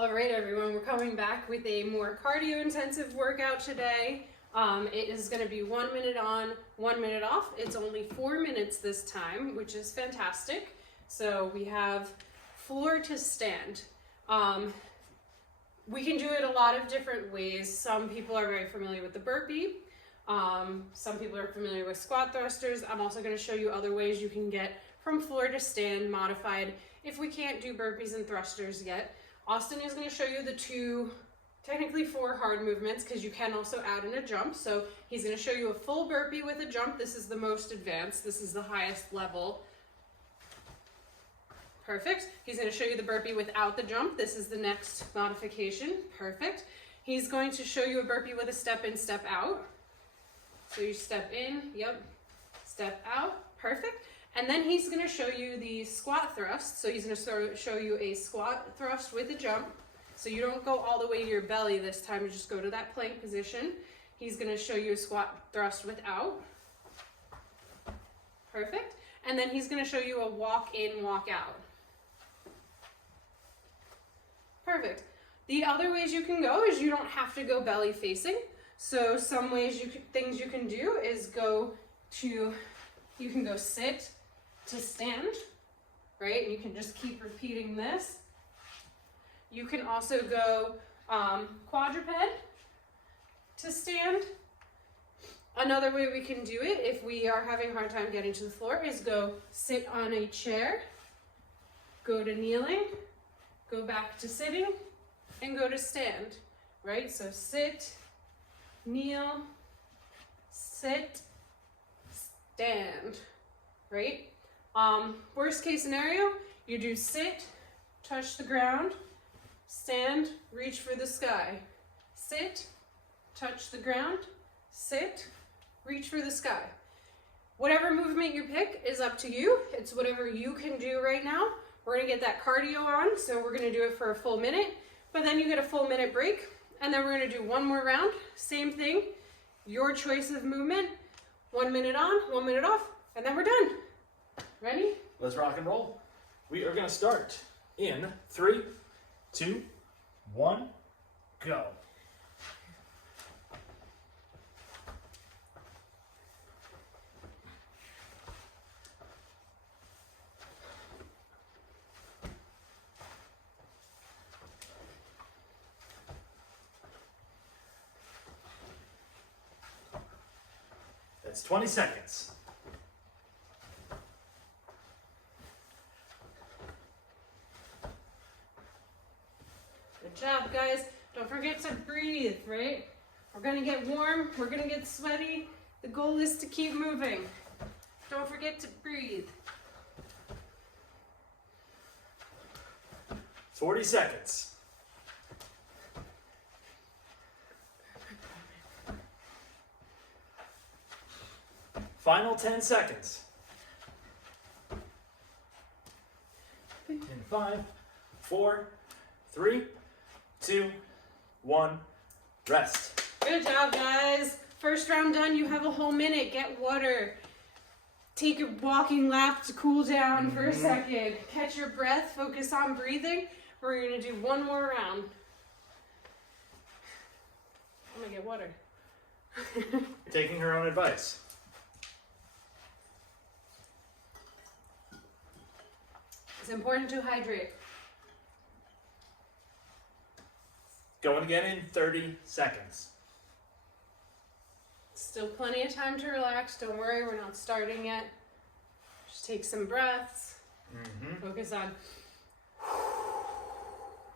All right, everyone, we're coming back with a more cardio intensive workout today. It is going to be 1 minute on, 1 minute off. It's only 4 minutes this time, which is fantastic. So we have floor to stand. We can do it a lot of different ways. Some people are very familiar with the burpee. Some people are familiar with squat thrusters. I'm also going to show you other ways you can get from floor to stand modified if we can't do burpees and thrusters yet. Austin is going to show you the technically four hard movements, because you can also add in a jump. So he's going to show you a full burpee with a jump. This is the most advanced. This is the highest level. Perfect. He's going to show you the burpee without the jump. This is the next modification. Perfect. He's going to show you a burpee with a step in, step out. So you step in, yep, step out, perfect. And then he's going to show you the squat thrust. So he's going to show you a squat thrust with a jump. So you don't go all the way to your belly this time, you just go to that plank position. He's going to show you a squat thrust without. Perfect. And then he's going to show you a walk in, walk out. Perfect. The other ways you can go is you don't have to go belly facing. So some ways things you can do is you can go sit to stand, right? And you can just keep repeating this. You can also go quadruped to stand. Another way we can do it if we are having a hard time getting to the floor is go sit on a chair, go to kneeling, go back to sitting, and go to stand, right? So sit, kneel, sit, stand, right? Worst case scenario, you do sit, touch the ground, stand, reach for the sky. Sit, touch the ground, sit, reach for the sky. Whatever movement you pick is up to you. It's whatever you can do right now. We're gonna get that cardio on, so we're gonna do it for a full minute, but then you get a full minute break, and then we're gonna do one more round. Same thing, your choice of movement. 1 minute on, 1 minute off, and then we're done. Ready? Let's rock and roll. We are going to start in 3, 2, 1, go. That's 20 seconds. Good job, guys. Don't forget to breathe, right? We're gonna get warm, we're gonna get sweaty. The goal is to keep moving. Don't forget to breathe. 40 seconds. Final 10 seconds. In 5, 4, 3, 2, 1, rest. Good job, guys. First round done, you have a whole minute. Get water. Take a walking lap to cool down for a second. Catch your breath, focus on breathing. We're gonna do one more round. I'm gonna get water. Taking her own advice. It's important to hydrate. Going again in 30 seconds. Still plenty of time to relax. Don't worry, we're not starting yet. Just take some breaths. Focus on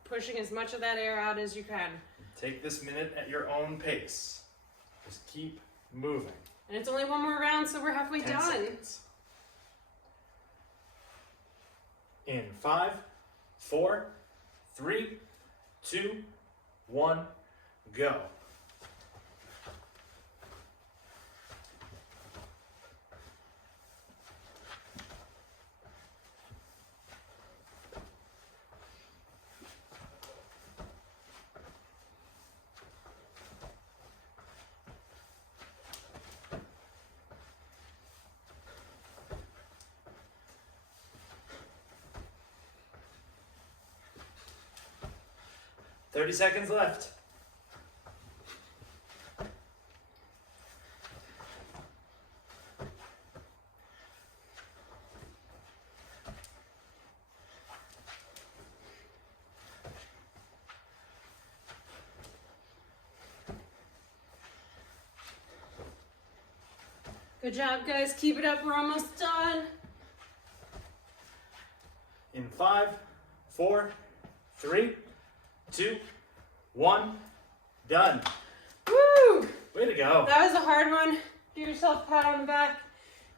pushing as much of that air out as you can. Take this minute at your own pace. Just keep moving. And it's only one more round, so we're halfway 10 done. seconds. In 5, 4, 3, 2, 1, go. 30 seconds left. Good job, guys. Keep it up. We're almost done. In 5, 4, 3, 2, 1, done. Woo! Way to go. That was a hard one. Do yourself a pat on the back.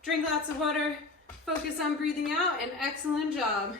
Drink lots of water. Focus on breathing out, and excellent job.